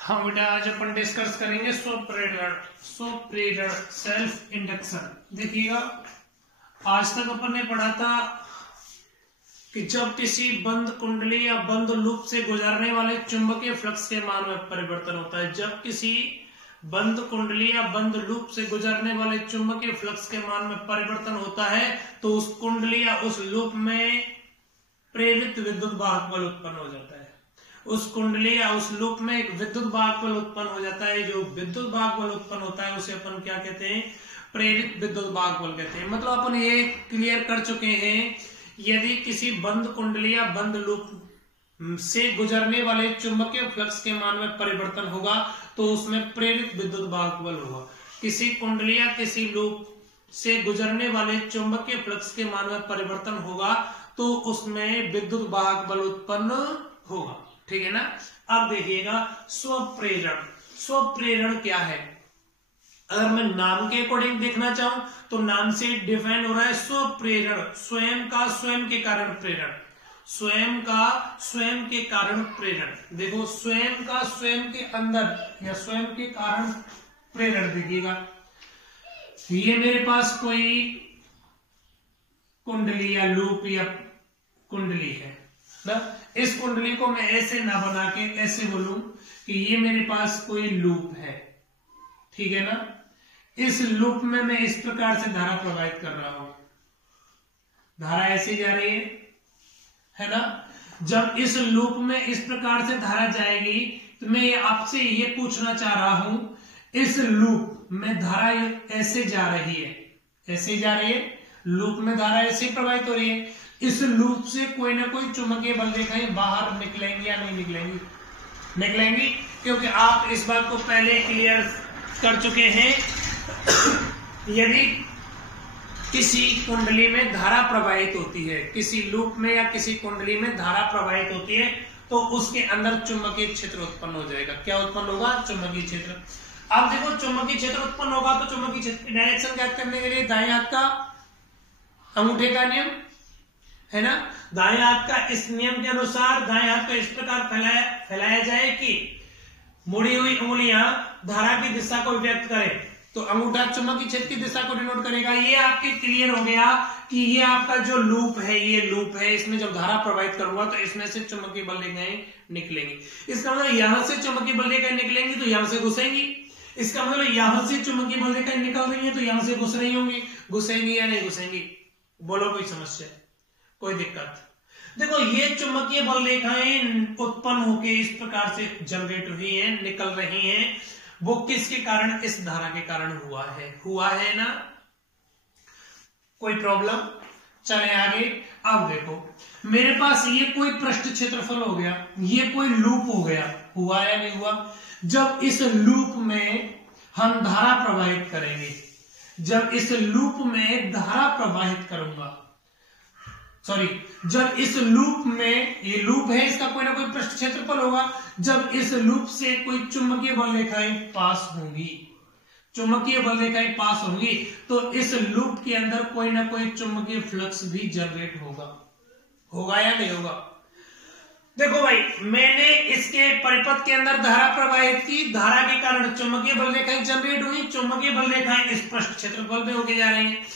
हाँ बेटा, आज अपन डिस्कस करेंगे स्वप्रेरण सेल्फ इंडक्शन। देखिएगा, आज तक अपन ने पढ़ा था कि जब किसी बंद कुंडली या बंद लूप से गुजरने वाले चुंबकीय फ्लक्स के मान में परिवर्तन होता है। जब किसी बंद कुंडली या बंद लूप से गुजरने वाले चुंबकीय फ्लक्स के मान में परिवर्तन होता है तो उस कुंडली या उस लूप में प्रेरित विद्युत वाहक बल उत्पन्न हो जाता है। उस कुंडली या उस लूप में एक विद्युत वाहक बल उत्पन्न हो जाता है। जो विद्युत वाहक बल उत्पन्न होता है उसे अपन क्या कहते हैं? प्रेरित विद्युत वाहक बल कहते हैं। मतलब अपन ये क्लियर कर चुके हैं, यदि किसी बंद कुंडली या बंद लूप से गुजरने वाले चुंबकीय फ्लक्स के मान में परिवर्तन होगा तो उसमें प्रेरित विद्युत वाहक बल होगा। किसी कुंडली या किसी लूप से गुजरने वाले चुंबकीय फ्लक्स के मान में परिवर्तन होगा तो उसमें विद्युत वाहक बल उत्पन्न होगा। ठीक है ना। अब देखिएगा, स्वप्रेरण क्या है? अगर मैं नाम के अकॉर्डिंग देखना चाहूं तो नाम से डिफाइन हो रहा है स्वप्रेरण, स्वयं का स्वयं के कारण प्रेरण, स्वयं का स्वयं के कारण प्रेरण। देखो, स्वयं का स्वयं के अंदर या स्वयं के कारण प्रेरण। देखिएगा, ये मेरे पास कोई कुंडली या लूप या कुंडली है ना। इस कुंडली को मैं ऐसे ना बना के ऐसे बोलूं कि ये मेरे पास कोई लूप है, ठीक है ना। इस लूप में मैं इस प्रकार से धारा प्रवाहित कर रहा हूं, धारा ऐसी जा रही है ना। जब इस लूप में इस प्रकार से धारा जाएगी तो मैं आपसे ये पूछना चाह रहा हूं, इस लूप में धारा ऐसे जा रही है, ऐसे जा रही है, लूप में धारा ऐसे प्रवाहित हो रही है। इस लूप से कोई ना कोई चुंबकीय बल रेखाएं बाहर निकलेंगी या नहीं निकलेंगी? निकलेंगी, क्योंकि आप इस बात को पहले क्लियर कर चुके हैं। यदि किसी कुंडली में धारा प्रवाहित होती है, किसी लूप में या किसी कुंडली में धारा प्रवाहित होती है तो उसके अंदर चुंबकीय क्षेत्र उत्पन्न हो जाएगा। क्या उत्पन्न होगा? चुंबकीय क्षेत्र। अब देखो, चुंबकीय क्षेत्र उत्पन्न होगा तो चुंबकीय क्षेत्र की डायरेक्शन ज्ञात करने के लिए दाएं हाथ का अंगूठे का नियम है ना। दाएं हाथ का इस नियम के अनुसार दाएं हाथ को इस प्रकार फैलाया जाए कि मुड़ी हुई उंगलियां धारा की दिशा को व्यक्त करें, तो अंगूठा चुंबकीय क्षेत्र की दिशा को डिनोट करेगा। ये आपके क्लियर हो गया कि ये आपका जो लूप है, ये लूप है, इसमें जब धारा प्रवाहित करूंगा तो इसमें से चुंबकीय बल रेखाएं निकलेंगी। इसका मतलब यहां से चुंबकीय बल रेखाएं निकलेंगी तो यहां से घुसेंगी। इसका मतलब यहां से चुंबकीय बल रेखाएं निकल रही है तो यहां से घुस रही होंगी। घुसेंगी या नहीं घुसेंगी? बोलो, कोई समस्या, कोई दिक्कत? देखो, ये चुंबकीय बल रेखाएं उत्पन्न होकर इस प्रकार से जनरेट हुई हैं, निकल रही हैं, वो किसके कारण? इस धारा के कारण हुआ है ना। कोई प्रॉब्लम? चले आगे। अब देखो, मेरे पास ये कोई पृष्ठ क्षेत्रफल हो गया, ये कोई लूप हो गया, हुआ या नहीं हुआ? जब इस लूप में हम धारा प्रवाहित करेंगे, जब इस लूप में धारा प्रवाहित करूंगा, जब इस लूप में, ये लूप है, इसका कोई ना कोई पृष्ठ क्षेत्रफल होगा। जब इस लूप से कोई चुंबकीय बल रेखाएं पास होंगी, चुंबकीय बल रेखाएं पास होंगी तो इस लूप के अंदर कोई ना कोई चुंबकीय फ्लक्स भी जनरेट होगा या नहीं होगा? देखो भाई, मैंने इसके परिपथ के अंदर धारा प्रवाहित की, धारा के कारण चुंबकीय बल रेखाएं जनरेट हुई, चुंबकीय बल रेखाएं इस पृष्ठ क्षेत्रफल में होके जा रही हैं।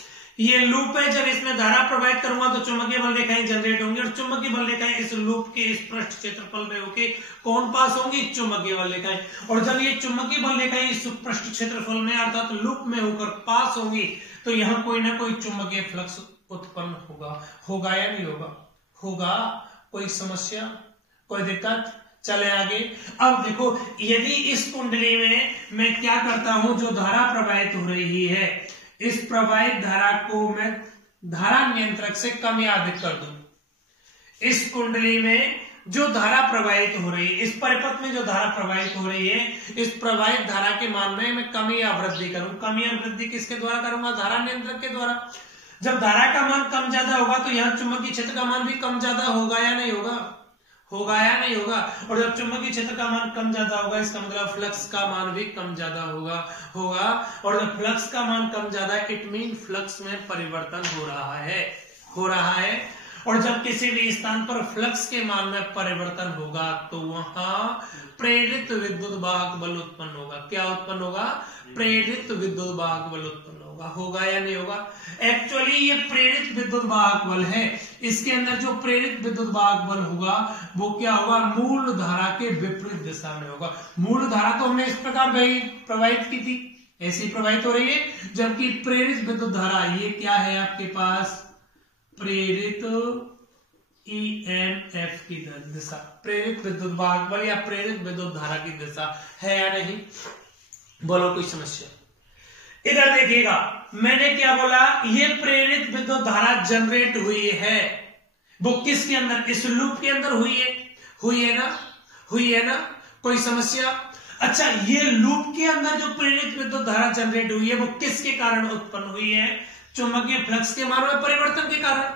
ये लूप है, जब इसमें धारा प्रवाहित करूंगा तो चुंबकीय बल रेखाएं जनरेट होंगी और चुंबकीय बल रेखाएं इस लूप के इस पृष्ठ क्षेत्रफल में होके कौन पास होंगी? चुंबकीय बल रेखाएं। और जब ये चुंबकीय बल रेखाएं इस पृष्ठ क्षेत्रफल में अर्थात लूप में होकर पास होंगी तो यहां कोई ना कोई चुंबकीय फ्लक्स उत्पन्न होगा या नहीं होगा? होगा। कोई समस्या, कोई दिक्कत? चले आगे। अब देखो, यदि इस कुंडली में मैं क्या करता हूं, जो धारा प्रवाहित हो रही है, इस प्रवाहित धारा को मैं धारा नियंत्रक से कम या अधिक कर दूं। इस कुंडली में जो धारा प्रवाहित हो रही है, इस परिपथ में जो धारा प्रवाहित हो रही है, इस प्रवाहित धारा के मान में मैं कमी या वृद्धि करूं। कमी या वृद्धि किसके द्वारा करूंगा? धारा नियंत्रक के द्वारा। जब धारा का मान कम ज्यादा होगा तो यहां चुंबकीय क्षेत्र का मान भी कम ज्यादा होगा या नहीं होगा? होगा या नहीं होगा? और जब चुंबकीय क्षेत्र का मान कम ज्यादा होगा इसका मतलब फ्लक्स का मान भी कम ज्यादा होगा। और जब फ्लक्स का मान कम ज्यादा, इट मीन फ्लक्स में परिवर्तन हो रहा है। और जब किसी भी स्थान पर फ्लक्स के मान में परिवर्तन होगा तो वहां प्रेरित विद्युत वाहक बल उत्पन्न होगा। क्या उत्पन्न होगा? प्रेरित विद्युत वाहक बल उत्पन्न होगा। होगा या नहीं होगा? एक्चुअली ये प्रेरित विद्युत वाहक बल है। इसके अंदर जो प्रेरित विद्युत वाहक बल होगा वो क्या होगा? मूल धारा के विपरीत दिशा में होगा। मूल धारा तो हमने इस प्रकार प्रवाहित की थी, ऐसी प्रवाहित हो रही है, जबकि प्रेरित विद्युत धारा ये क्या है आपके पास? प्रेरित EMF की दिशा, प्रेरित विद्युत वाहक बल या प्रेरित विद्युत धारा की दिशा है या नहीं? बोलो कोई समस्या? इधर देखिएगा, मैंने क्या बोला? ये प्रेरित विद्युत धारा जनरेट हुई है, वो किसके अंदर? इस लूप के अंदर हुई है। हुई है ना? हुई है ना? कोई समस्या? अच्छा, ये लूप के अंदर जो प्रेरित विद्युत धारा जनरेट हुई है वो किसके कारण उत्पन्न हुई है? चुंबकीय फ्लक्स के मान में परिवर्तन के कारण।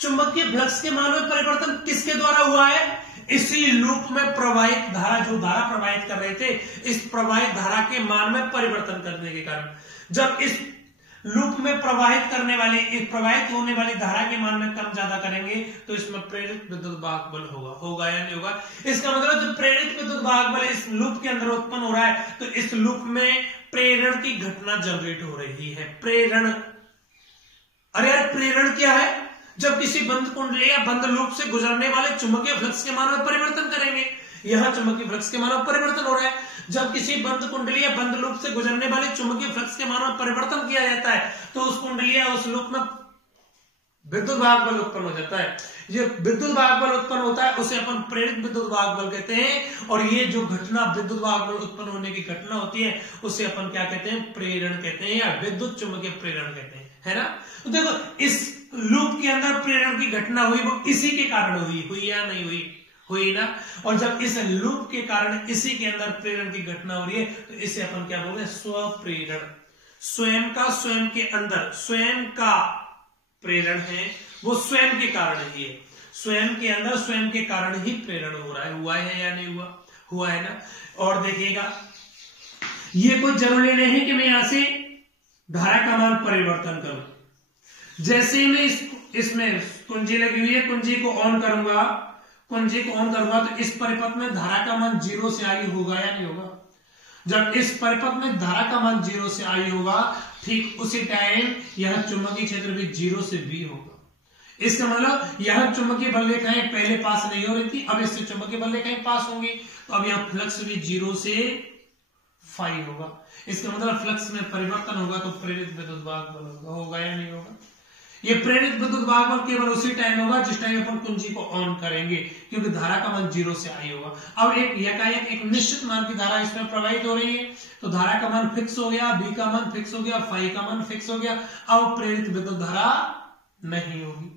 चुंबकीय फ्लक्स के मान में परिवर्तन किसके द्वारा हुआ है? इसी लूप में प्रवाहित धारा, जो धारा प्रवाहित कर रहे थे, इस प्रवाहित धारा के मान में परिवर्तन करने के कारण। जब इस लूप में प्रवाहित होने वाली धारा के मान में कम ज्यादा करेंगे तो इसमें प्रेरित विद्युत वाहक बल होगा। होगा या नहीं होगा? इसका मतलब जब प्रेरित विद्युत वाहक बल इस लूप के अंदर उत्पन्न हो रहा है तो इस लूप में प्रेरण की घटना जनरेट हो रही है। प्रेरण, अरे यार प्रेरण क्या है? जब किसी बंद कुंडली या बंद लूप से गुजरने वाले चुंबकीय फ्लक्स के मान में परिवर्तन करेंगे। यहां चुंबकीय फ्लक्स के मान में परिवर्तन हो रहा है। जब किसी बंद कुंडली या बंद लूप से गुजरने वाले चुंबकीय फ्लक्स के मान में परिवर्तन किया जाता है तो उस कुंडली या उस लूप में विद्युत वाहक बल उत्पन्न हो जाता है। ये विद्युत वाहक बल उत्पन्न होता है, उसे अपन प्रेरित विद्युत वाहक बल कहते हैं। और ये जो घटना विद्युत वाहक बल उत्पन्न होने की घटना होती है उसे अपन क्या कहते हैं? प्रेरण कहते हैं या विद्युत चुंबकीय प्रेरण कहते हैं, है ना? तो देखो, इस लूप के अंदर प्रेरण की घटना हुई, वो इसी के कारण हुई या नहीं हुई? हुई ना? और जब इस लूप के कारण इसी के अंदर प्रेरण की घटना हो रही है तो इसे अपन क्या बोलते हैं? स्वप्रेरण। स्वयं के अंदर स्वयं का प्रेरण है, वो स्वयं के कारण ही है। स्वयं के अंदर स्वयं के कारण ही प्रेरण हो रहा है। हुआ है या नहीं हुआ? हुआ है ना? और देखिएगा, ये कोई जरूरी नहीं है कि मैं यहां से धारा का मान परिवर्तन करूं। जैसे ही मैं इसमें कुंजी लगी हुई है, कुंजी को ऑन करूंगा तो इस परिपथ में धारा का मान 0 से I होगा या नहीं होगा? जब इस परिपथ में धारा का मान 0 से I होगा, ठीक उसी टाइम यह चुंबकीय क्षेत्र भी 0 से V होगा। इसका मतलब यह चुंबकीय बल रेखाएं पहले पास नहीं हो रही थी, अब इससे चुंबकीय बल रेखाएं पास होंगी, तो अब यह फ्लक्स भी 0 से फाई होगा। इसका मतलब फ्लक्स में परिवर्तन होगा तो प्रेरित विद्युत वाहक बल होगा। होगा या नहीं होगा? ये प्रेरित विद्युत वाहक बल केवल उसी टाइम होगा जिस टाइम अपन कुंजी को ऑन करेंगे, क्योंकि धारा का मान 0 से I होगा। अब एक निश्चित मान की धारा इसमें प्रवाहित हो रही है, तो धारा का मान फिक्स हो गया, B का मान फिक्स हो गया, फाई का मान फिक्स हो गया। अब प्रेरित विद्युत धारा नहीं होगी।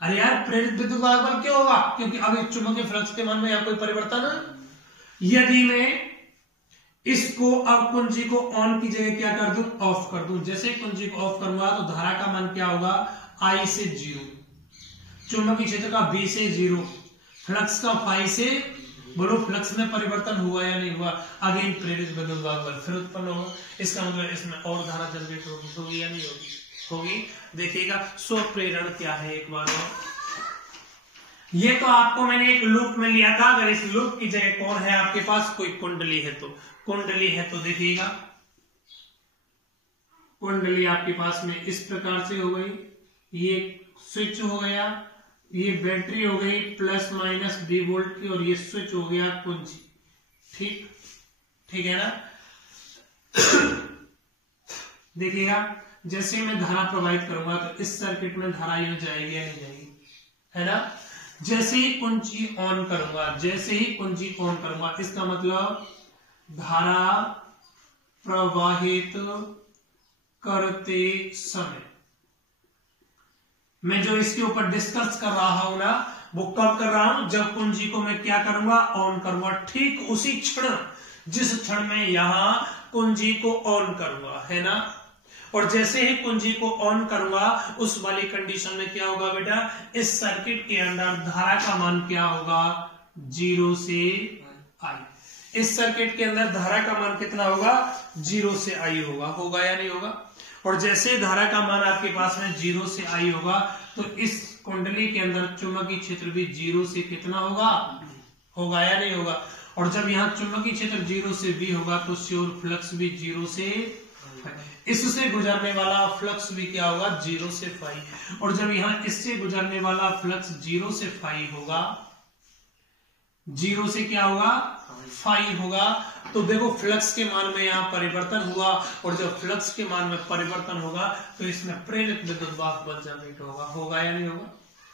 अरे यार, प्रेरित विद्युत वाहक बल क्यों होगा? क्योंकि अब एक चुंबकीय फ्लक्स के मान में यहाँ कोई परिवर्तन। यदि मैं इसको अब कुंजी को ऑन की जगह क्या कर दूं? ऑफ कर दूं। जैसे कुंजी को ऑफ करूंगा तो धारा का मान क्या होगा? I से 0, चुंबकीय क्षेत्र का B से 0, फ्लक्स का फाई से, बोलो फ्लक्स में परिवर्तन हुआ या नहीं हुआ? अगेन प्रेरित विद्युत वाहक बल फिर उत्पन्न होगा। इसका मतलब इसमें और धारा जनरेट होगी या नहीं होगी? होगी। देखिएगा, स्वप्रेरण क्या है एक बार और। ये तो आपको मैंने एक लूप में लिया था। अगर इस लूप की जगह कौन है आपके पास? कोई कुंडली है तो देखिएगा, कुंडली आपके पास में इस प्रकार से हो गई। ये स्विच हो गया, ये बैटरी हो गई +- D वोल्ट की, और ये स्विच हो गया कुंजी। ठीक है ना? देखिएगा, जैसे मैं धारा प्रवाहित करूंगा तो इस सर्किट में धारा यूं जाएगी या नहीं जाएगी? है ना? जैसे ही कुंजी ऑन करूंगा, इसका मतलब धारा प्रवाहित करते समय मैं जो इसके ऊपर डिस्कस कर रहा हूं ना, वो कब कर रहा हूं? जब कुंजी को मैं क्या करूंगा? ऑन करूंगा। ठीक उसी क्षण, जिस क्षण में यहां कुंजी को ऑन करूंगा, है ना? और जैसे ही कुंजी को ऑन करूंगा, उस वाली कंडीशन में क्या होगा बेटा? इस सर्किट के अंदर धारा का मान क्या होगा? 0 से I। इस सर्किट के अंदर धारा का मान कितना होगा? 0 से I होगा। होगा या नहीं होगा? और जैसे धारा का मान आपके पास में 0 से I होगा तो इस कुंडली के अंदर चुंबकीय क्षेत्र भी 0 से कितना होगा या नहीं होगा। और जब यहाँ चुंबकीय क्षेत्र 0 से b होगा तो श्योर फ्लक्स भी 0 से इससे गुजरने वाला फ्लक्स भी क्या होगा 0 से फाई। और जब यहाँ इससे गुजरने वाला फ्लक्स 0 से फाई होगा, 0 से क्या होगा फाई होगा। तो देखो फ्लक्स के मान में यहाँ परिवर्तन हुआ, और जब फ्लक्स के मान में परिवर्तन होगा तो इसमें प्रेरित विद्युत वाहक बल जनरेट होगा या नहीं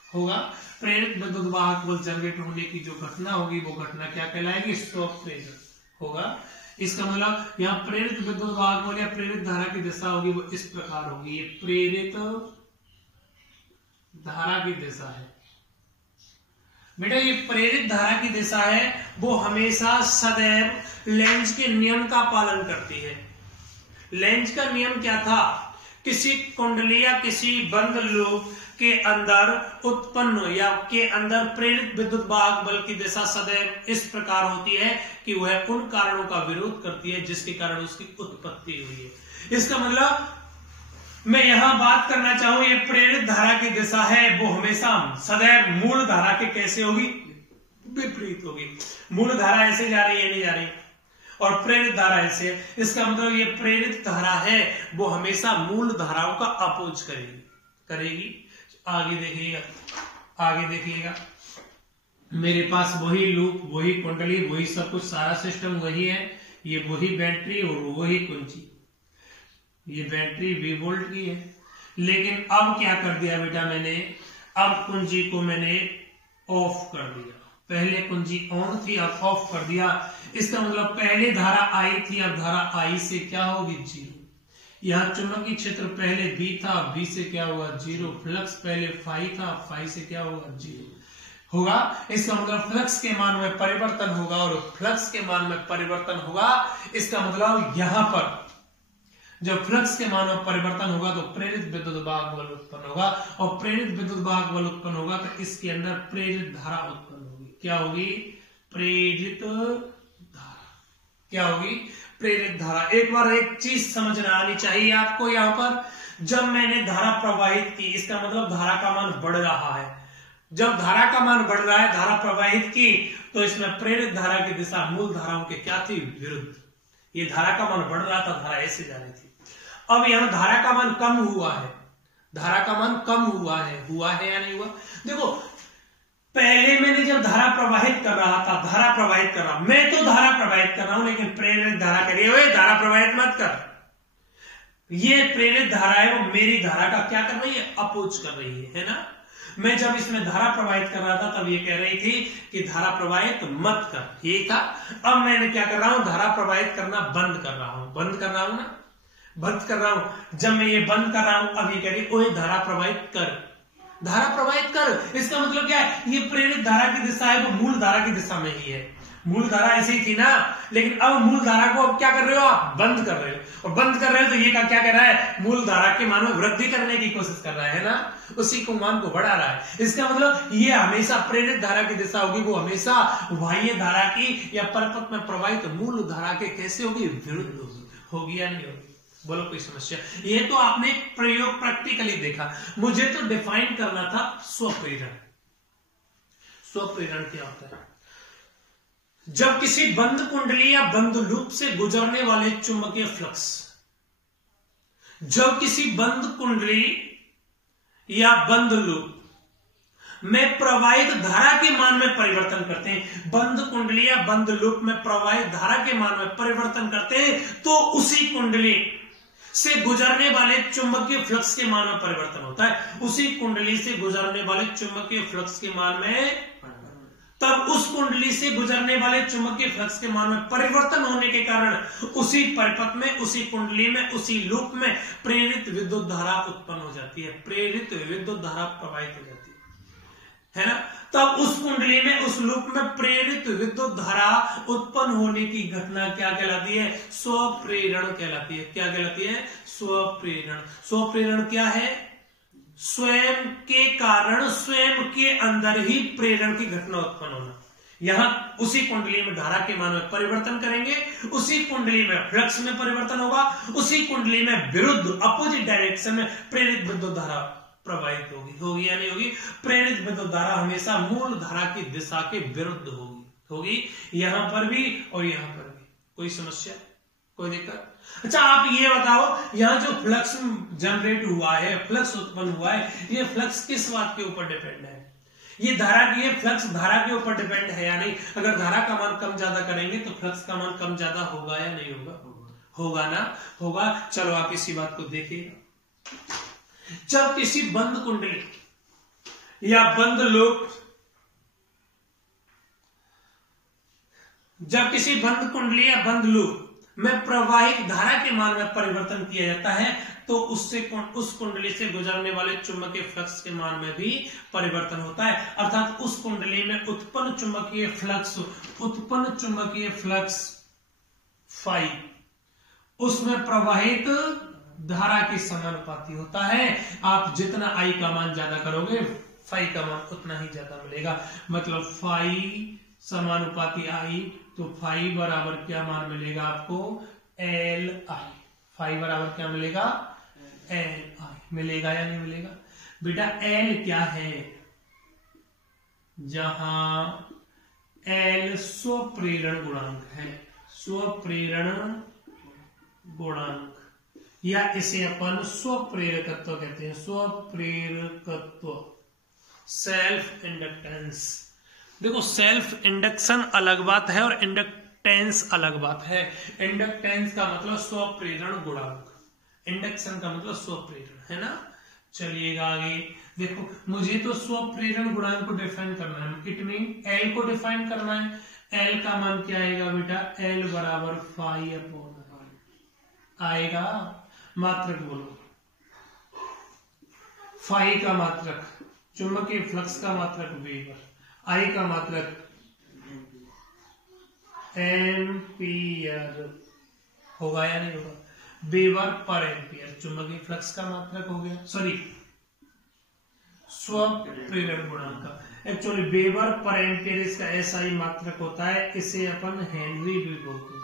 होगा। प्रेरित विद्युत वाहक बल जनरेट होने की जो घटना होगी वो घटना क्या कहलाएगी, स्वप्रेरण होगा। इसका मतलब यहाँ प्रेरित विद्युत वाहक बल या प्रेरित धारा की दिशा होगी वो इस प्रकार होगी, ये प्रेरित धारा की दिशा है बेटा। ये प्रेरित धारा की दिशा है वो हमेशा सदैव लेंज के नियम का पालन करती है। लेंज का नियम क्या था, किसी कुंडली या किसी बंद लूप के अंदर उत्पन्न या के अंदर प्रेरित विद्युत वाहक बल की दिशा सदैव इस प्रकार होती है कि वह उन कारणों का विरोध करती है जिसके कारण उसकी उत्पत्ति हुई है। इसका मतलब मैं यहां बात करना चाहूं, ये प्रेरित धारा की दिशा है वो हमेशा सदैव मूल धारा के कैसे होगी, विपरीत होगी। मूल धारा ऐसे जा रही है नहीं जा रही, और प्रेरित धारा ऐसे है। इसका मतलब ये प्रेरित धारा है वो हमेशा मूल धाराओं का अपोज करेगी। आगे देखिएगा मेरे पास वही लूप, वही कुंडली, वही सब कुछ, सारा सिस्टम वही है। ये वही बैटरी और वही कुंजी, ये बैटरी 20 वोल्ट की है। लेकिन अब क्या कर दिया बेटा मैंने, अब कुंजी को मैंने ऑफ कर दिया। पहले कुंजी ऑन थी, अब ऑफ कर दिया। इसका मतलब पहले धारा आई थी, अब धारा आई से क्या होगी 0। यहाँ चुंबकीय क्षेत्र पहले B था, B से क्या होगा 0। फ्लक्स पहले फाई था, फाई से क्या होगा 0 होगा। इसका मतलब फ्लक्स के मान में परिवर्तन होगा, और फ्लक्स के मान में परिवर्तन होगा इसका मतलब यहां पर जब फ्लक्स के मान में परिवर्तन होगा तो प्रेरित विद्युत वाहक बल उत्पन्न होगा, और प्रेरित विद्युत वाहक बल उत्पन्न होगा तो इसके अंदर प्रेरित धारा उत्पन्न होगी। क्या होगी, प्रेरित धारा। क्या होगी, प्रेरित धारा। एक बार एक चीज समझ आनी चाहिए आपको, यहां पर जब मैंने धारा प्रवाहित की इसका मतलब धारा का मान बढ़ रहा है। जब धारा का मान बढ़ रहा है, धारा प्रवाहित की, तो इसमें प्रेरित धारा की दिशा मूल धाराओं के क्या थी, विरुद्ध। ये धारा का मान बढ़ रहा था, धारा ऐसे जा रही थी। अब यहां धारा का मान कम हुआ है, धारा का मान कम हुआ है या नहीं हुआ। देखो पहले मैंने जब धारा प्रवाहित कर रहा था, धारा प्रवाहित कर रहा, मैं तो धारा प्रवाहित कर रहा हूं, लेकिन प्रेरित धारा करिए हुए धारा प्रवाहित मत कर। ये प्रेरित धारा है वो मेरी धारा का क्या कर रही है, अपोज कर रही है ना। मैं जब इसमें धारा प्रवाहित कर रहा था तब ये कह रही थी कि धारा प्रवाहित मत कर, ये था। अब मैंने क्या कर रहा हूं, धारा प्रवाहित करना बंद कर रहा हूं, बंद कर रहा हूं ना, बंद कर रहा हूं। जब मैं ये बंद कर रहा हूं अब ये कह रही ओए धारा प्रवाहित कर, धारा प्रवाहित कर। इसका मतलब क्या है, ये प्रेरित धारा की दिशा है वो मूल धारा की दिशा में ही है। मूल धारा ऐसी ही थी ना, लेकिन अब मूल धारा को अब क्या कर रहे हो आप, बंद कर रहे हो। और बंद कर रहे हो तो ये क्या कर रहा है, मूल धारा के मान में वृद्धि करने की कोशिश कर रहा है ना, उसी को मान को बढ़ा रहा है। इसका मतलब ये हमेशा प्रेरित धारा की दिशा होगी वो हमेशा बाह्य धारा की या परपथ में प्रवाहित मूल धारा के कैसे होगी, विरुद्ध होगी या नहीं होगी। बोलो कोई समस्या। ये तो आपने प्रयोग प्रैक्टिकली देखा, मुझे तो डिफाइन करना था स्वप्रेरण। स्वप्रेरण क्या होता है, जब किसी बंद कुंडली या बंद लूप से गुजरने वाले चुंबकीय फ्लक्स, जब किसी बंद कुंडली या बंद लूप में प्रवाहित धारा के मान में परिवर्तन करते हैं, बंद कुंडली या बंद लूप में प्रवाहित धारा के मान में परिवर्तन करते हैं, तो उसी कुंडली से गुजरने वाले चुंबकीय फ्लक्स के मान में परिवर्तन होता है। उसी कुंडली से गुजरने वाले चुंबकीय फ्लक्स के मान में, तब उस कुंडली से गुजरने वाले चुंबकीय फ्लक्स के मान में परिवर्तन होने के कारण उसी परिपथ में, उसी कुंडली में, उसी लूप में प्रेरित विद्युत धारा उत्पन्न हो जाती है, प्रेरित विद्युत धारा प्रवाहित हो जाती है ना। तब उस कुंडली में, उस लूप में प्रेरित विद्युत धारा उत्पन्न होने की घटना क्या कहलाती है, स्वप्रेरण कहलाती है। क्या कहलाती है, स्वप्रेरण। स्वप्रेरण क्या है, स्वयं के कारण स्वयं के अंदर ही प्रेरण की घटना उत्पन्न होना। यहां उसी कुंडली में धारा के मान में परिवर्तन करेंगे, उसी कुंडली में फ्लक्स में परिवर्तन होगा, उसी कुंडली में विरुद्ध अपोजिट डायरेक्शन में प्रेरित विद्युत धारा प्रवाहित होगी या नहीं होगी? प्रेरित विद्युत धारा हमेशा मूल धारा की दिशा के विरुद्ध होगी यहां पर भी और यहां पर भी। कोई समस्या, कोई दिक्कत? अच्छा आप ये बताओ, यहां जो फ्लक्स जनरेट हुआ है, फ्लक्स उत्पन्न हुआ है, ये फ्लक्स किस बात के ऊपर डिपेंड है? ये धारा की, ये फ्लक्स धारा के ऊपर डिपेंड है या नहीं? अगर धारा का मान कम ज्यादा करेंगे तो फ्लक्स का मान कम ज्यादा होगा या नहीं होगा? होगा ना, होगा। चलो आप इसी बात को देखिए। जब किसी बंद कुंडली या बंद लूप, जब किसी बंद कुंडली या बंद लूप में प्रवाहित धारा के मान में परिवर्तन किया जाता है तो उससे उस कुंडली से गुजरने वाले चुंबकीय फ्लक्स के मान में भी परिवर्तन होता है। अर्थात उस कुंडली में उत्पन्न चुंबकीय फ्लक्स फाई उसमें प्रवाहित धारा के समानुपाती होता है। आप जितना आई का मान ज्यादा करोगे फाई का मान उतना ही ज्यादा मिलेगा। मतलब फाई समानुपाती आई, तो फाई बराबर क्या मान मिलेगा आपको? L I. फाई बराबर क्या मिलेगा? L I. मिलेगा या नहीं मिलेगा? बेटा एल क्या है? जहां एल स्वप्रेरण गुणांक है, स्वप्रेरण गुणांक, या इसे अपन स्वप्रेरकत्व कहते हैं। स्वप्रेरकत्व, सेल्फ इंडक्टेंस। देखो सेल्फ इंडक्शन अलग बात है और इंडक्टेंस अलग बात है। इंडक्टेंस का मतलब स्वप्रेरण गुणांक, इंडक्शन का मतलब स्वप्रेरण, है ना? चलिएगा आगे देखो, मुझे तो स्वप्रेरण गुणांक को डिफाइन करना है। इट मीन एल को डिफाइन करना है। एल का मान क्या आएगा बेटा? एल बराबर फाई अपॉन आएगा। मात्रक बोलो। फाई का मात्रक चुंबकीय फ्लक्स का मात्रक वेबर, आई का मात्रक एम्पियर, होगा या नहीं होगा? वेबर पर एम्पियर चुंबकीय फ्लक्स का मात्रक हो गया, सॉरी स्वप्रेरण गुणांक का। एक्चुअली वेबर पर एम्पियर इसका एसआई मात्रक होता है। इसे अपन हेनरी भी बोलते हैं।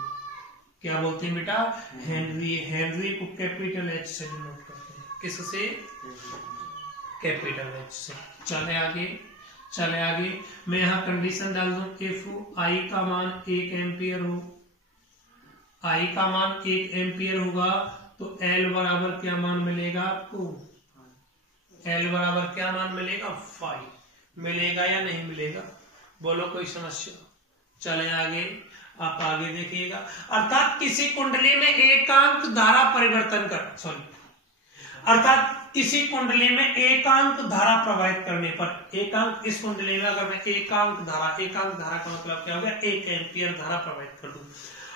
क्या बोलते हैं बेटा? हेनरी। हेनरी को कैपिटल एच से डिनोट करते हैं। किससे? कैपिटल एच से। चले आगे, चले आगे। मैं यहां कंडीशन डाल दूं, इफ आई का मान 1 एम्पियर हो, आई का मान 1 एम्पियर होगा तो एल बराबर क्या मान मिलेगा आपको? एल बराबर क्या मान मिलेगा? 5 मिलेगा या नहीं मिलेगा? बोलो कोई समस्या? चले आगे, आप आगे देखिएगा। अर्थात किसी कुंडली में एकांक धारा परिवर्तन कर, सॉरी, अर्थात किसी कुंडली में एकांक धारा प्रवाहित करने पर, एकांक, इस कुंडली में अगर मैं एकांक धारा का मतलब क्या हो गया? 1 एम्पियर धारा प्रवाहित कर दूं।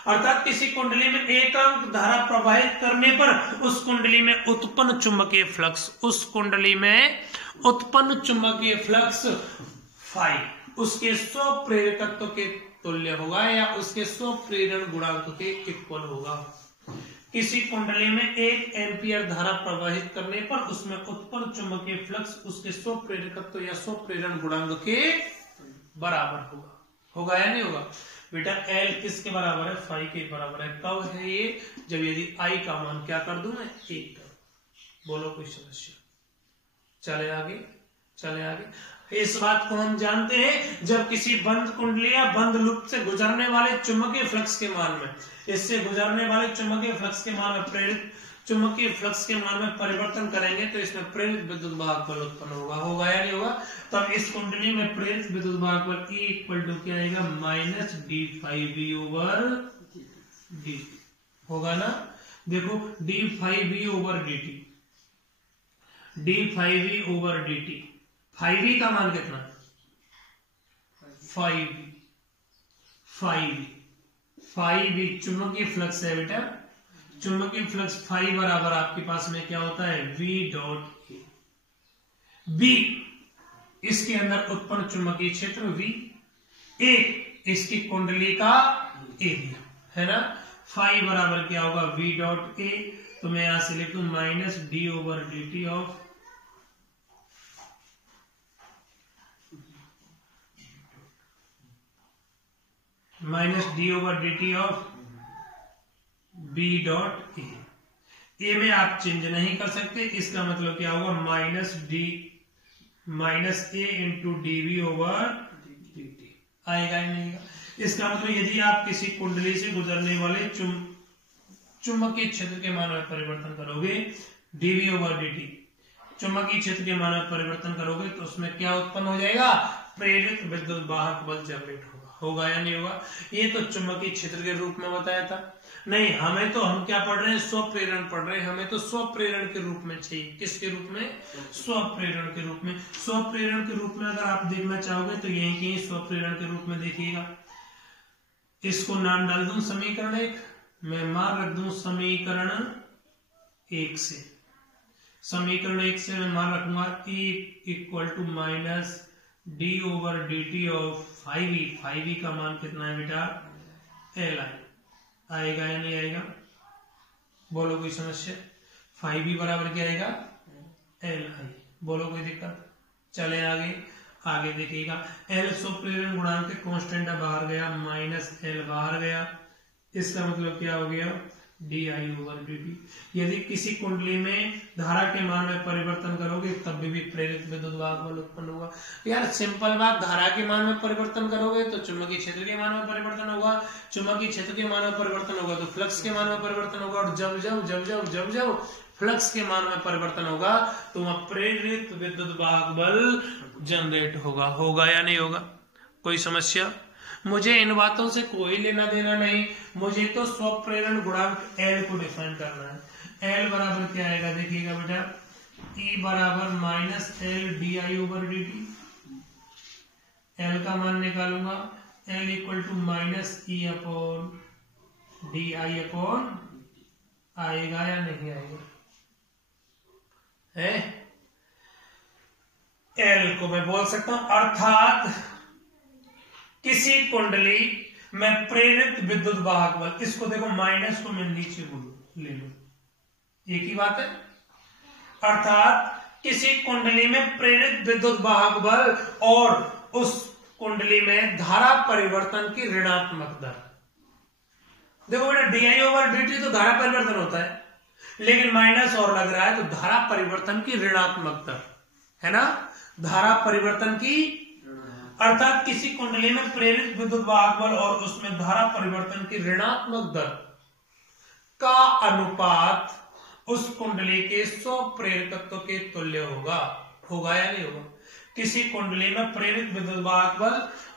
अर्थात किसी कुंडली में एकांक धारा प्रवाहित करने पर उस कुंडली में उत्पन्न चुंबकीय फ्लक्स, उस कुंडली में उत्पन्न चुंबकीय फ्लक्स फाई उसके स्वप्रेरकत्व के तुल्य होगा या उसके स्वप्रेरण गुणांक के इक्वल होगा। किसी कुंडली में 1 एम्पियर धारा प्रवाहित करने पर उसमें उत्पन्न चुंबकीय फ्लक्स उसके स्वप्रेरकत्व या स्वप्रेरण गुणांक के बराबर होगा। होगा या नहीं होगा? बेटा एल किसके बराबर है? फाई के बराबर है। कब है ये? जब यदि आई का मान क्या कर दूं मैं? 1 कर। बोलो कोई समस्या? चले आगे, चले आगे। इस बात को हम जानते हैं, जब किसी बंद कुंडली या बंद लूप से गुजरने वाले चुंबकीय फ्लक्स के मान में, इससे गुजरने वाले चुंबकीय फ्लक्स के मान में, प्रेरित चुंबकीय फ्लक्स के मान में परिवर्तन करेंगे तो इसमें प्रेरित विद्युत वाहक बल उत्पन्न होगा। होगा या नहीं होगा? तब इस कुंडली में प्रेरित विद्युत वाहक बल E इक्वल टू क्या आएगा? Minus d∅v over dt। होगा ना? देखो d∅v over dt, d∅v over dt, five का मान कितना? 5 चुंबकीय फ्लक्स है बेटा। चुंबकीय फ्लक्स फाइव बराबर आपके पास में क्या होता है? v डॉट ए। बी इसके अंदर उत्पन्न चुंबकीय क्षेत्र v, ए इसकी कुंडली का एरिया, है ना? फाइव बराबर क्या होगा? v dot A. तो मैं यहां से लिख दूं minus D over D T of minus D over D T of B dot A. A में आप चेंज नहीं कर सकते, इसका मतलब क्या होगा माइनस ए इंटू डीवी ओवर dt आएगा ही नहीं। इसका मतलब यदि आप किसी कुंडली से गुजरने वाले चुंबकीय क्षेत्र के मान में परिवर्तन करोगे डीवी ओवर dt, चुंबकीय क्षेत्र के मान में परिवर्तन करोगे तो उसमें क्या उत्पन्न हो जाएगा, प्रेरित विद्युत वाहक बल जनरेट होगा या नहीं होगा। ये तो चुंबकीय क्षेत्र के रूप में बताया था। नहीं, हमें तो हम क्या पढ़ रहे हैं, स्वप्रेरण पढ़ रहे हैं। हमें तो स्वप्रेरण के रूप में चाहिए। किसके रूप में, स्वप्रेरण के रूप में। स्वप्रेरण के रूप में अगर आप देखना चाहोगे तो यही कहीं स्वप्रेरण के रूप में देखिएगा। इसको नाम डाल दूं समीकरण 1, मैं मान रख दूं समीकरण 1 से। समीकरण 1 से मैं मान रखूंगा E equal to minus D over D T of 5e का मान कितना है बेटा, Li आएगा या नहीं आएगा, बोलो कोई समस्या। 5e बराबर क्या आएगा, Li, बोलो कोई दिक्कत। चले आगे देखिएगा, L स्वप्रेरण गुणांक कांस्टेंट बाहर गया, माइनस L बाहर गया, इसका मतलब क्या हो गया, D I over D T. यदि किसी कुंडली में धारा के मान में परिवर्तन करोगे तब भी प्रेरित विद्युत वाहक बल उत्पन्न होगा। यार सिंपल बात, धारा के मान में परिवर्तन करोगे तो चुंबकीय क्षेत्र के मान में परिवर्तन होगा, चुंबकीय क्षेत्र के मान में परिवर्तन होगा तो फ्लक्स के मान में परिवर्तन होगा, और जब फ्लक्स के मान में परिवर्तन होगा तो वहां प्रेरित विद्युत वाहक बल जनरेट होगा या नहीं होगा, कोई समस्या। मुझे इन बातों से कोई लेना देना नहीं, मुझे तो स्वप्रेरण गुणांक L को डिफाइन करना है। L बराबर क्या आएगा देखिएगा बेटा, E बराबर minus L D I over D T. L का मान निकालूंगा, L equal to minus E upon D I upon, आएगा या नहीं आएगा है। L को मैं बोल सकता हूं, अर्थात किसी कुंडली में प्रेरित विद्युत वाहक बल, इसको देखो माइनस को मैं नीचे ले लो, एक ही बात है। अर्थात किसी कुंडली में प्रेरित विद्युत वाहक बल और उस कुंडली में धारा परिवर्तन की ऋणात्मक दर। देखो बेटा, D I over D T तो धारा परिवर्तन होता है, लेकिन माइनस और लग रहा है तो धारा परिवर्तन की ऋणात्मक दर है ना, धारा परिवर्तन की। अर्थात किसी कुंडली में प्रेरित विद्युत वाहक बल और उसमें धारा परिवर्तन की ऋणात्मक दर का अनुपात उस कुंडली के स्वप्रेरकत्व के तुल्य होगा या नहीं होगा। किसी कुंडली में प्रेरित विद्युत वाहक बल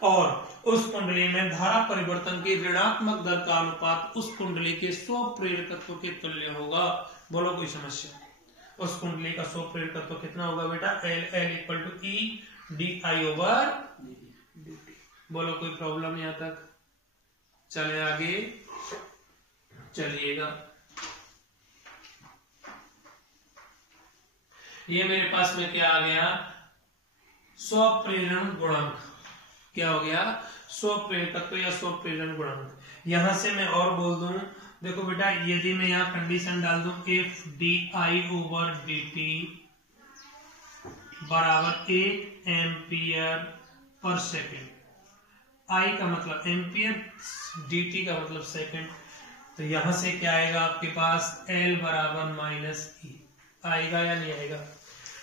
और उस कुंडली में धारा परिवर्तन की ऋणात्मक दर का अनुपात उस कुंडली के स्वप्रेरकत्व के तुल्य होगा, बोलो कोई समस्या। उस कुंडली का स्वप्रेरकत्व कितना होगा बेटा, L equal to E D I over D T. बोलो कोई प्रॉब्लम यहां तक, चले आगे चलिएगा। ये मेरे पास में क्या आ गया, स्वप्रेरण गुणांक। क्या हो गया, स्वप्रेरकत्व या स्वप्रेरण गुणांक। यहां से मैं और बोल दूं, देखो बेटा, यदि मैं यहां कंडीशन डाल दूं if D I over D T बराबर 1 एम्पियर पर सेकेंड, आई का मतलब एम्पियर, dt का मतलब सेकेंड, तो यहां से क्या आएगा आपके पास, L बराबर माइनस E आएगा या नहीं आएगा।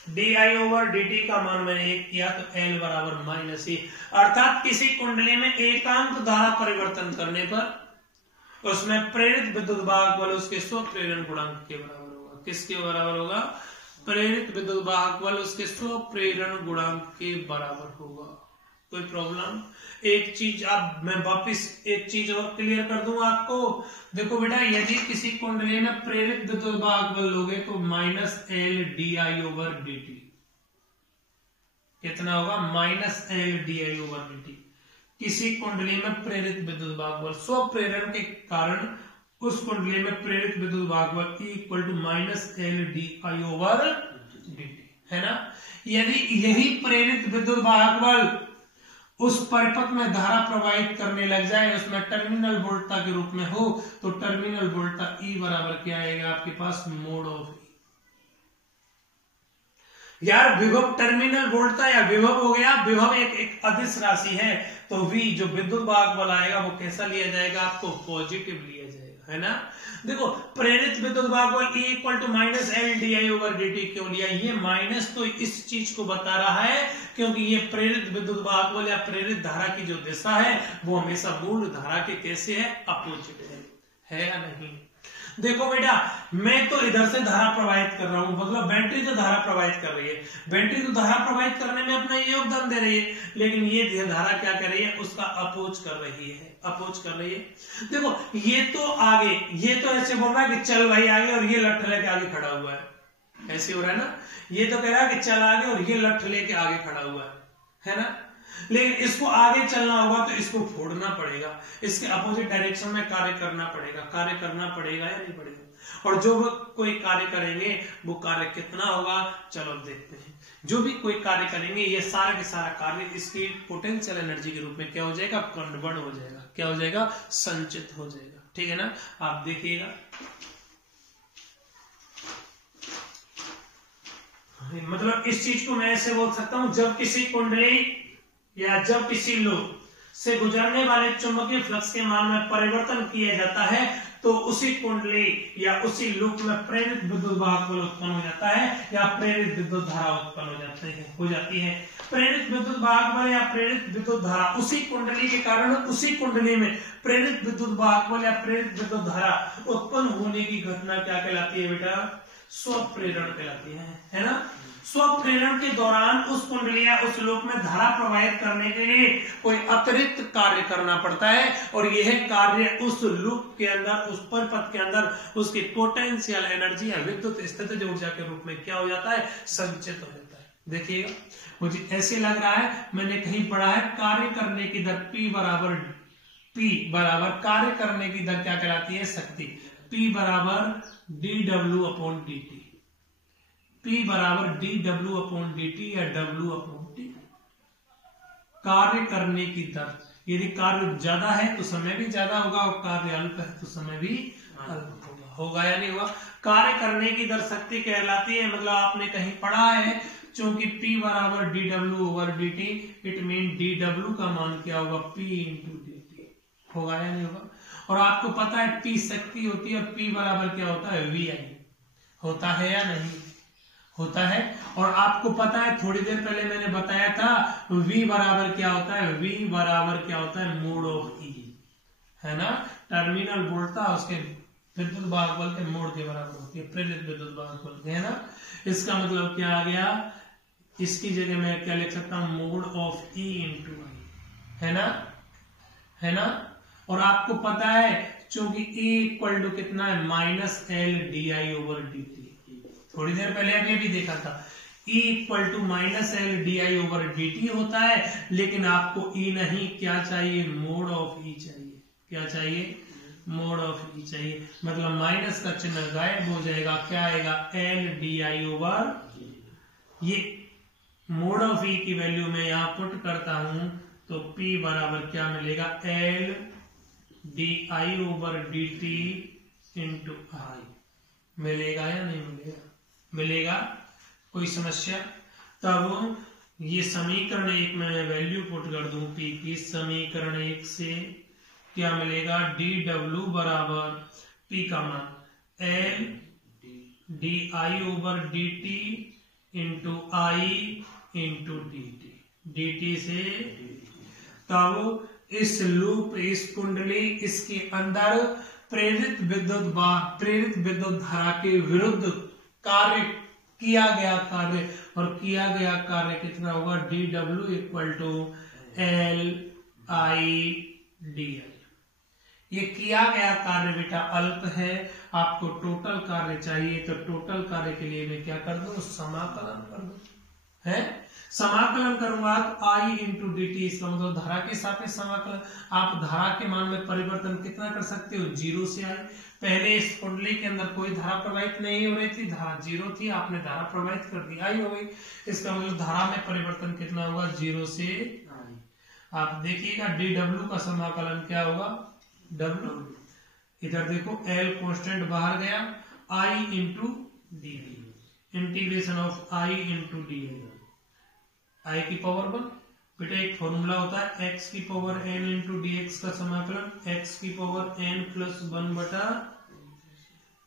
D I over D T का मान मैंने 1 किया तो L बराबर माइनस E। अर्थात किसी कुंडली में एकांक धारा परिवर्तन करने पर उसमें प्रेरित विद्युत वाहक बल उसके स्वप्रेरण गुणांक के बराबर होगा। किसके बराबर होगा, प्रेरित विद्युत वाहक बल उसके स्वप्रेरण गुणांक के बराबर होगा। कोई प्रॉब्लम। एक चीज अब मैं वापिस एक चीज और क्लियर कर दूं आपको। देखो बेटा, यदि किसी कुंडली में प्रेरित विद्युत वाहक बल लोगे तो minus L D I over D T कितना होगा, minus L D I over D T. किसी कुंडली में प्रेरित विद्युत वाहक बल, स्वप्रेरण के कारण उस कुंडली में प्रेरित विद्युत वाहक बल equal to minus L D I over D T, है ना। यदि यही प्रेरित विद्युत वाहक बल उस परिपथ में धारा प्रवाहित करने लग जाए, उसमें टर्मिनल वोल्टता के रूप में हो, तो टर्मिनल वोल्टता E बराबर क्या आएगा आपके पास, मोड ऑफ E। यार विभव टर्मिनल वोल्टता या विभव हो गया, विभव एक अदिश राशि है, तो V जो विद्युत भागबल आएगा वो कैसा लिया जाएगा, आपको पॉजिटिव लिया जाएगा, है ना। देखो प्रेरित विद्युत भागबल E equal to minus L D I over D T क्यों लिया, ये माइनस तो इस चीज को बता रहा है क्योंकि ये प्रेरित विद्युत भागबल या प्रेरित धारा की जो दिशा है वो हमेशा मूल धारा के कैसे है, अपोजिट है या नहीं। देखो बेटा मैं तो इधर से धारा प्रवाहित कर रहा हूं, मतलब बैटरी तो धारा प्रवाहित कर रही है, बैटरी तो धारा प्रवाहित करने में अपना योगदान दे रही है, लेकिन ये धारा क्या कर रही है, उसका अपोज कर रही है, अपोज कर रही है। देखो ये तो आगे, ये तो ऐसे बोल रहा है कि चल भाई आगे, और ये लठ लेके आगे खड़ा हुआ है, ऐसे हो रहा है ना। ये तो कह रहा है कि चल आगे और ये लठ लेके आगे खड़ा हुआ है ना। लेकिन इसको आगे चलना होगा तो इसको फोड़ना पड़ेगा, इसके अपोजिट डायरेक्शन में कार्य करना पड़ेगा, कार्य करना पड़ेगा या नहीं पड़ेगा। और जो कोई कार्य करेंगे वो कार्य कितना होगा, चलो देखते हैं। जो भी कोई कार्य करेंगे ये सारा के सारा कार्य इसकी पोटेंशियल एनर्जी के रूप में क्या हो जाएगा, कन्वर्ट हो जाएगा, क्या हो जाएगा, संचित हो जाएगा, ठीक है ना। आप देखिएगा मतलब इस चीज को मैं ऐसे बोल सकता हूं, जब किसी कुंडली या जब किसी लूप से गुजरने वाले चुंबकीय फ्लक्स के मान में परिवर्तन किया जाता है तो उसी कुंडली या उसी लूप में प्रेरित विद्युत भागबल उत्पन्न हो जाता है या प्रेरित विद्युत धारा उत्पन्न हो जाती है। प्रेरित विद्युत भागबल या प्रेरित विद्युत धारा उसी कुंडली के कारण उसी कुंडली में प्रेरित विद्युत भागबल या प्रेरित विद्युत धारा उत्पन्न होने की घटना क्या कहलाती है बेटा, स्वप्रेरण कहलाती है ना। स्वप्रेरण के दौरान उस कुंडली या उस लूप में धारा प्रवाहित करने के लिए कोई अतिरिक्त कार्य करना पड़ता है और यह कार्य उस लूप के अंदर, उस परिपथ के अंदर उसकी पोटेंशियल एनर्जी या विद्युत स्थितिज ऊर्जा के रूप में क्या हो जाता है, संचित हो जाता है। देखिएगा मुझे ऐसे लग रहा है, मैंने कहीं पढ़ा है कार्य करने की दर P बराबर कार्य करने की दर क्या कहलाती है, शक्ति। P बराबर dW अपॉन dt, P बराबर dW अपॉन dt या W अपॉन dt। कार्य करने की दर, यदि कार्य ज्यादा है तो समय भी ज्यादा होगा और कार्य अल्प है तो समय भी अल्प होगा, होगा या नहीं होगा। कार्य करने की दर शक्ति कहलाती है, मतलब आपने कहीं पढ़ा है क्योंकि P बराबर dW over dt, it mean dW का मान क्या होगा, P इंटू dt, होगा या नहीं होगा। और आपको पता है P शक्ति होती है और P बराबर क्या होता है, VI, होता है या नहीं होता है। और आपको पता है थोड़ी देर पहले मैंने बताया था V बराबर क्या होता है, V बराबर क्या होता है, मोड ऑफ E, है ना। टर्मिनल वोल्टता उसके विद्युत भागबल के मोड के बराबर होती है, प्रेरित विद्युत भागबल के, है ना। इसका मतलब क्या आ गया, इसकी जगह मैं क्या लिख सकता हूं, mode of E into I, है ना, है ना। और आपको पता है चूंकि E इक्वल टू कितना है, minus L D I over D T, थोड़ी देर पहले अभी भी देखा था। E equal to minus L D I over D T होता है, लेकिन आपको E नहीं, क्या चाहिए, मोड ऑफ E चाहिए, क्या चाहिए, मोड ऑफ E चाहिए। मतलब माइनस का चिन्ह गायब हो जाएगा, क्या आएगा, एल डी आई ओवर, ये मोड ऑफ E की वैल्यू में यहां पुट करता हूं तो P बराबर क्या मिलेगा, L D I over D T into I, मिलेगा या नहीं मिलेगा, मिलेगा, कोई समस्या। तब ये समीकरण एक में वैल्यू पुट कर दूं P की, समीकरण एक से क्या मिलेगा, डी डब्ल्यू बराबर P का मान L D I over D T into I into D T, D T से। तब इस लूप, इस कुंडली, इसके अंदर प्रेरित विद्युत धारा के विरुद्ध कार्य किया गया कार्य, और किया गया कार्य कितना होगा, D W equal to L I D I. ये किया गया कार्य बेटा अल्प है, आपको टोटल कार्य चाहिए तो टोटल कार्य के लिए मैं क्या कर दूं, समाकलन कर दूं, है समाकलन करूंगा तो आई इंटू डी टी, इसका मतलब धारा के सापेक्ष समाकलन। आप धारा के मान में परिवर्तन कितना कर सकते हो, 0 से आई। पहले इस कुंडली के अंदर कोई धारा प्रवाहित नहीं हो रही थी, धारा 0 थी, आपने धारा प्रवाहित कर दी, आई हो गई। इसका मतलब धारा में परिवर्तन कितना होगा, 0 से आई। आप देखिएगा डी डब्ल्यू का समाकलन क्या होगा, डब्ल्यू, इधर देखो एल कांस्टेंट बाहर गया, I into D T, integration of I into D I की पावर 1। बेटा एक फॉर्मूला होता है x की power n into D x का समाकलन x की पावर n प्लस 1 बटा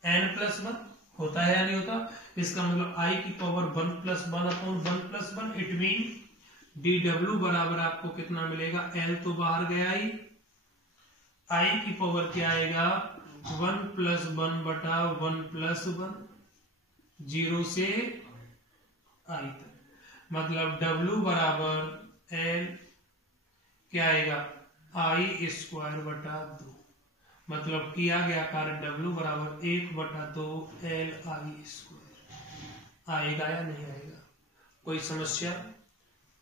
n प्लस 1 होता है या नहीं होता। इसका मतलब i की power 1 plus 1 upon 1 plus 1 it mean dw बराबर आपको कितना मिलेगा, l तो बाहर गया ही, i की पावर क्या आएगा 1 प्लस 1 बटा 1 प्लस 1 0 से i तक, मतलब w बराबर l क्या आएगा i स्क्वायर बटा 2, मतलब किया गया कार्य w बराबर 1 बटा 2 l i स्क्वायर। आएगा या नहीं आएगा, कोई समस्या,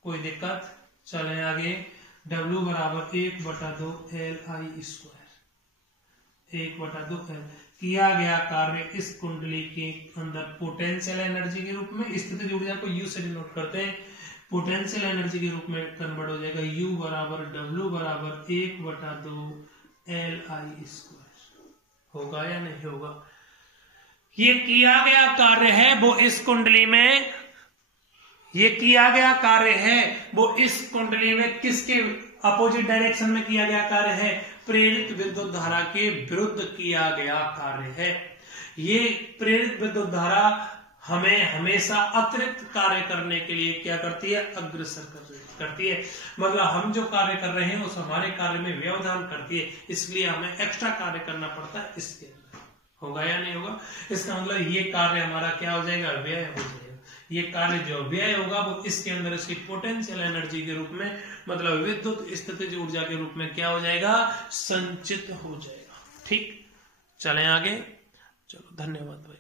कोई दिक्कत? चलें आगे। w बराबर 1 बटा 2 l i स्क्वायर 1 बटा 2 l। किया गया कार्य इस कुंडली के अंदर पोटेंशियल एनर्जी के रूप में, स्थितिज ऊर्जा को U से डिनोट करते हैं, पोटेंशियल एनर्जी के रूप में कन्वर्ट हो जाएगा। U बराबर W बराबर 1 बटा 2 l i स्क्वायर। होगा या नहीं होगा? ये किया गया कार्य है वो इस कुंडली में, ये किया गया कार्य है वो इस कुंडली में किसके अपोजिट डायरेक्शन में किया गया कार्य है, प्रेरित विद्युत धारा के विरुद्ध किया गया कार्य है। ये प्रेरित विद्युत धारा हमें हमेशा अतिरिक्त कार्य करने के लिए क्या करती है, अग्रसर करती है। मतलब हम जो कार्य कर रहे हैं उस हमारे कार्य में व्यवधान करती है, इसलिए हमें एक्स्ट्रा कार्य करना पड़ता है इसके अंदर। होगा या नहीं होगा? इसका मतलब ये कार्य हमारा क्या हो जाएगा, व्यय हो जाएगा। ये कार्य जो व्यय होगा वो इसके अंदर इसकी पोटेंशियल एनर्जी के रूप में, मतलब विद्युत स्थितिज ऊर्जा के रूप में क्या हो जाएगा, संचित हो जाएगा। ठीक, चलें आगे। चलो, धन्यवाद भाई।